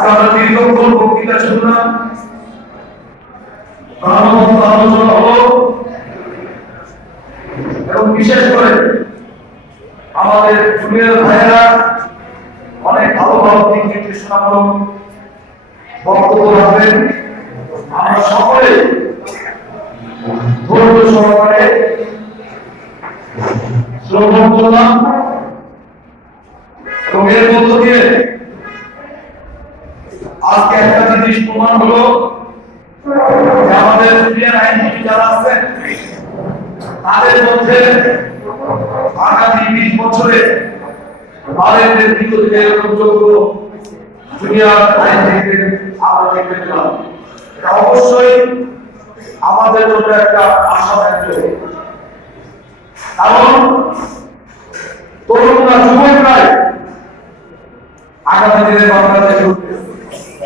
আজকে আমরা দীর্ঘক্ষণ বক্তৃতা শুনলাম, প্রাণবন্ত আলোচনা হলো এবং বিশেষ করে আমাদের জুনিয়র ভাইয়েরা অনেক ভালো ভালো দিক নির্দেশনামূলক বক্তব্য রাখবেন। আমরা সকলে ধৈর্য সহকারে শ্রবণ করলাম এবং এর মধ্য দিয়ে আজকে একটা জিনিস প্রমাণ হলো যে আমাদের জুনিয়র আইনজীবী যারা আছেন তাদের মধ্যে আগামী 20 বছরে ভারতের নেতৃত্ব দিতে এরকম যোগ্য জুনিয়র আইনজীবীদের আমরা দেখতে পেলাম। এটা অবশ্যই আমাদের জন্য একটা আশাব্যঞ্জক, কারণ তরুণরা যুবকরাই আগামী দিনে বাংলাদেশে উঠবে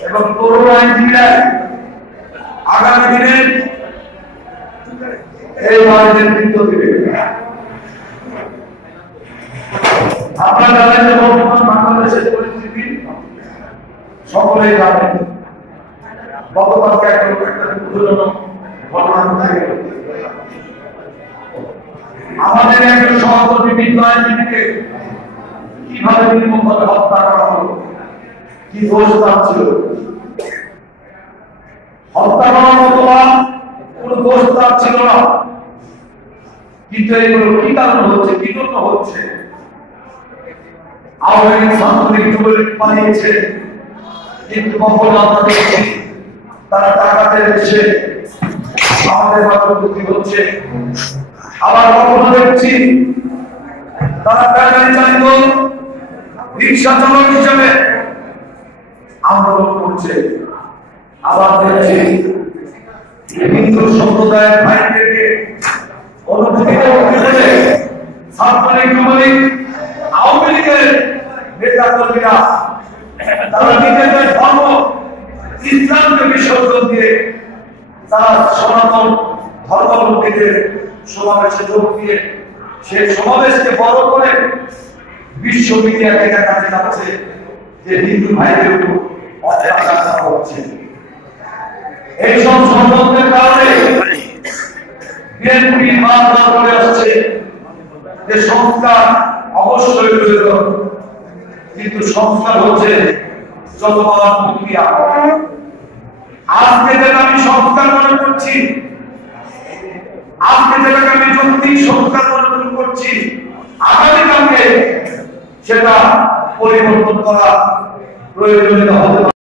এবং তরুণ আইনজীবীরা আগামী দিনে এই ভারতের নেতৃত্ব দিবে। আপনারা জানেন যে বর্তমান বাংলাদেশের পরিস্থিতি সকলেই জানেন। গতকালকে একটা দুঃখজনক ঘটনা ঘটে গেল। আমাদের একজন সহকর্মী বিজ্ঞ আইনজীবীকে কিভাবে নির্মমভাবে হত্যা করা হলো, কি দোষ তার ছিল? হত্যা করার মতো কোন দোষ তার ছিল না, কিন্তু এগুলো কি কারণ হচ্ছে, কি জন্য হচ্ছে? আওয়ামী লীগ ছাত্রলীগ যুবলীগ পালিয়েছে, কিন্তু কখনো আমরা দেখছি তারা টাকাতে এসে আমাদের মাধ্যমে হচ্ছে। আবার কখনো দেখছি তারা ব্যাটারি চালিত রিক্সা চালক হিসেবে আন্দোলন করছে। আবার দেখছি হিন্দু সম্প্রদায়ের ভাইদেরকে অনুভূতি করে ছাত্রলীগ যুবলীগ আওয়ামী লীগের নেতা কর্মীরা তারা নিজেদের ধর্ম ইসলামকে বিসর্জন দিয়ে তারা সনাতন ধর্মাবলম্বীদের সমাবেশে যোগ দিয়ে সেই সমাবেশকে বড় করে বিশ্ব মিডিয়াকে দেখাতে যাচ্ছে যে হিন্দু ভাইদের উপর অত্যাচার করা হচ্ছে। এইসব ষড়যন্ত্রের কারণে বিএনপি বারবার বলে আসছে যে সংস্কার অবশ্যই প্রয়োজন, কিন্তু সংস্কার হচ্ছে জনগণ প্রক্রিয়া। আজকে যেটা আমি সংস্কার মনে করছি, আজকে যেটাকে আমি যৌক্তিক সংস্কার মনে করছি, আগামীকালকে সেটা পরিবর্তন করা প্রয়োজনীয় হবে।